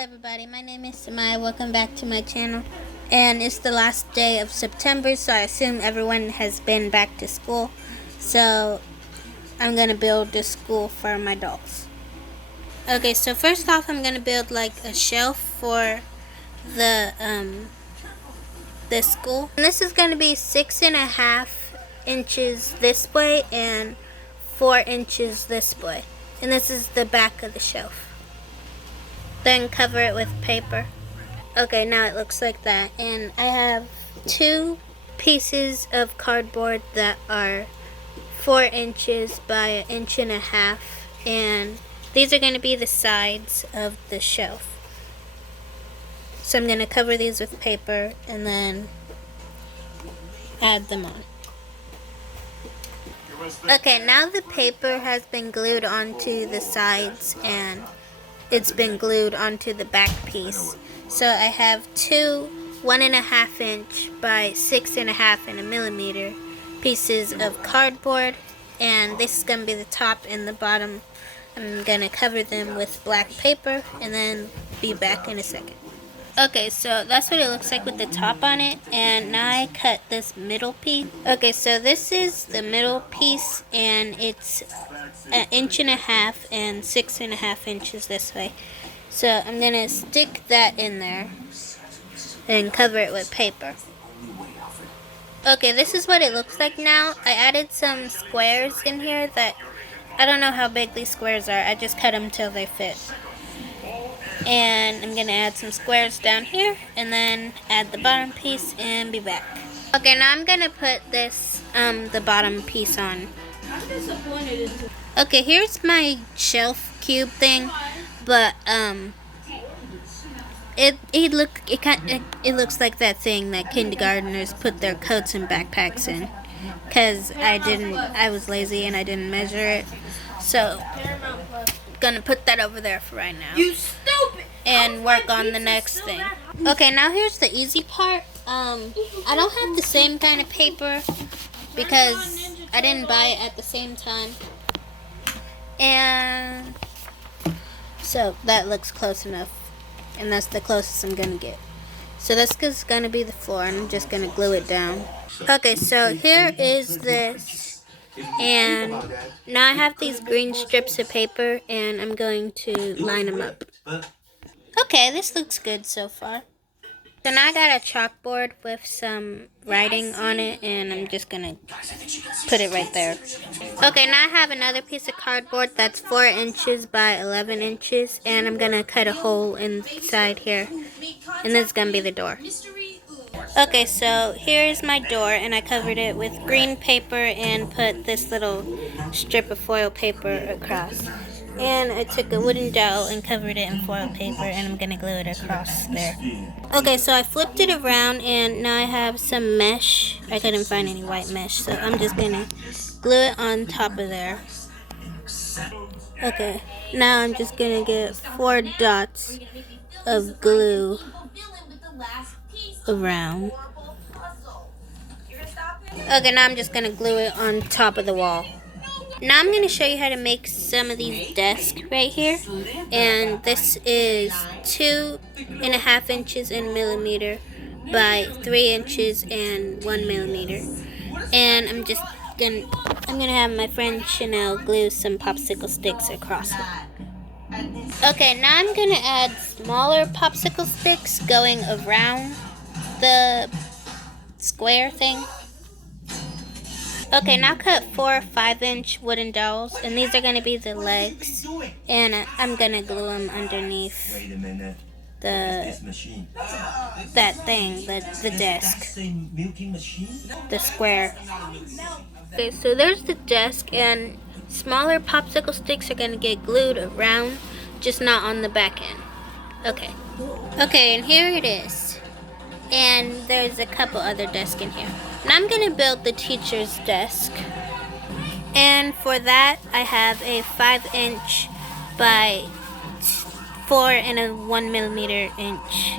everybody, my name is Samaya. Welcome back to my channel. And it's the last day of September, so I assume everyone has been back to school. So I'm gonna build a school for my dolls. Okay, so first off, I'm gonna build like a shelf for the school. And this is gonna be 6.5 inches this way and 4 inches this way. And this is the back of the shelf. Then cover it with paper. Okay, now it looks like that. And I have 2 pieces of cardboard that are 4 inches by 1.5 inches. And these are going to be the sides of the shelf. So I'm going to cover these with paper and then add them on. Okay, now the paper has been glued onto the sides and it's been glued onto the back piece. So I have 2 1.5 inch by 6.5 millimeter pieces of cardboard, and this is going to be the top and the bottom. I'm going to cover them with black paper and then be back in a second. Okay, so that's what it looks like with the top on it, and now I cut this middle piece. Okay, so this is the middle piece, and it's 1.5 inches and 6.5 inches this way. So I'm gonna stick that in there and cover it with paper. Okay, this is what it looks like now. I added some squares in here that I don't know how big these squares are. I just cut them till they fit. And I'm gonna add some squares down here and then add the bottom piece and be back. Okay, now I'm gonna put this the bottom piece on. Okay, here's my shelf cube thing, but it looks like that thing that kindergartners put their coats and backpacks in, cause I was lazy and I didn't measure it. So gonna put that over there for right now. You stupid! And work on the next thing. Okay, now here's the easy part. I don't have the same kind of paper because I didn't buy it at the same time. And so that looks close enough. And that's the closest I'm gonna get. So this is gonna be the floor, and I'm just gonna glue it down. Okay, so here is this. And now I have these green strips of paper, and I'm going to line them up. Okay, this looks good so far. So now I got a chalkboard with some writing on it, and I'm just gonna put it right there. Okay, now I have another piece of cardboard that's 4 inches by 11 inches, and I'm gonna cut a hole inside here, and this is gonna be the door. Okay, so here's my door, and I covered it with green paper and put this little strip of foil paper across. And I took a wooden dowel and covered it in foil paper, and I'm gonna glue it across there. Okay, so I flipped it around, and now I have some mesh. I couldn't find any white mesh, so I'm just gonna glue it on top of there. Okay, now I'm just gonna get 4 dots of glue around. Okay, now I'm just gonna glue it on top of the wall. Now I'm gonna show you how to make some of these desks right here. And this is 2.5 inches in millimeter by 3 inches and 1 millimeter. And I'm gonna have my friend Chanel glue some popsicle sticks across it. Okay, now I'm gonna add smaller popsicle sticks going around the square thing. Okay, now cut 4 5-inch wooden dowels, and these are going to be the legs, and I'm going to glue them underneath that thing, the desk, the square. Okay, so there's the desk, and smaller popsicle sticks are going to get glued around, just not on the back end. Okay, and here it is. And there's a couple other desks in here. And I'm going to build the teacher's desk. And for that, I have a 5-inch by 4.1 millimeter inch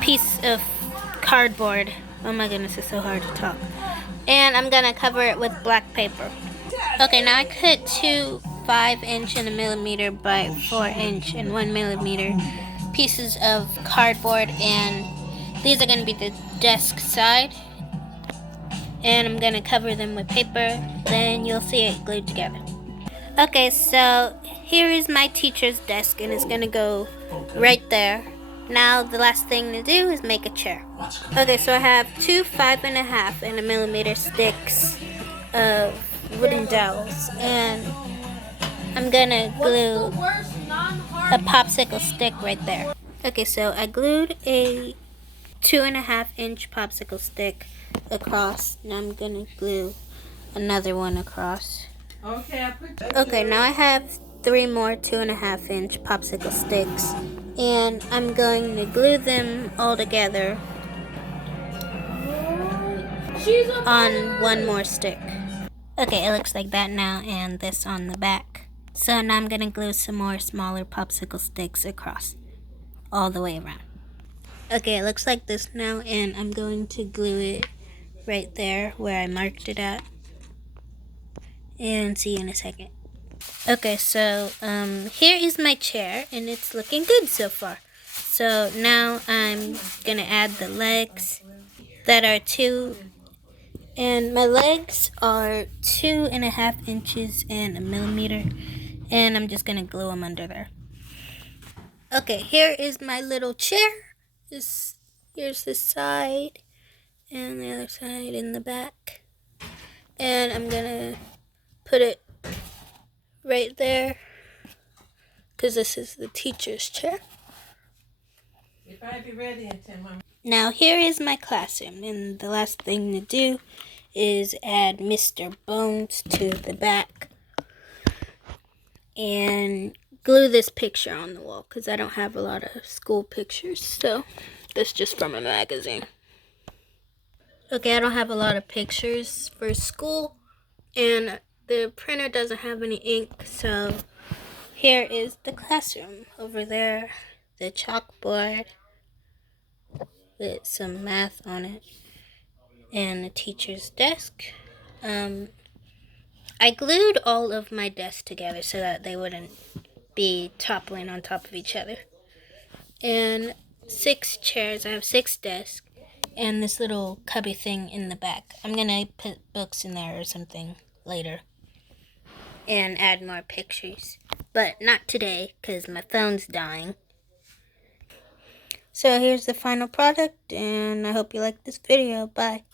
piece of cardboard. Oh my goodness, it's so hard to talk. And I'm going to cover it with black paper. Okay, now I cut 2 5" and 1mm by 4" and 1mm pieces of cardboard, and these are going to be the desk side. And I'm going to cover them with paper, then you'll see it glued together. Okay, so here is my teacher's desk, and it's going to go right there. Now the last thing to do is make a chair. Okay, so I have two 5.5" sticks of wooden dowels, and I'm gonna glue a popsicle stick right there. Okay, so I glued a 2.5" popsicle stick across. Now I'm gonna glue another one across. Okay, now I have 3 more 2.5" popsicle sticks, and I'm going to glue them all together on one more stick. Okay, it looks like that now, and this on the back. So now I'm gonna glue some more smaller popsicle sticks across all the way around. Okay, it looks like this now, and I'm going to glue it right there where I marked it at. And see you in a second. Okay, so here is my chair, and it's looking good so far. So now I'm gonna add the legs that are 2, and my legs are 2.5 inches and 1mm, and I'm just gonna glue them under there. Okay, here is my little chair. Here's the side, and the other side in the back, and I'm gonna put it right there, because this is the teacher's chair. Now here is my classroom, and the last thing to do is add Mr. Bones to the back and glue this picture on the wall, because I don't have a lot of school pictures, so that's just from a magazine. Okay, I don't have a lot of pictures for school, and the printer doesn't have any ink, so here is the classroom. Over there, the chalkboard with some math on it, and the teacher's desk. I glued all of my desks together so that they wouldn't be toppling on top of each other. And 6 chairs. I have 6 desks, and this little cubby thing in the back. I'm gonna put books in there or something later and add more pictures, but not today because my phone's dying. So here's the final product, and I hope you like this video. Bye.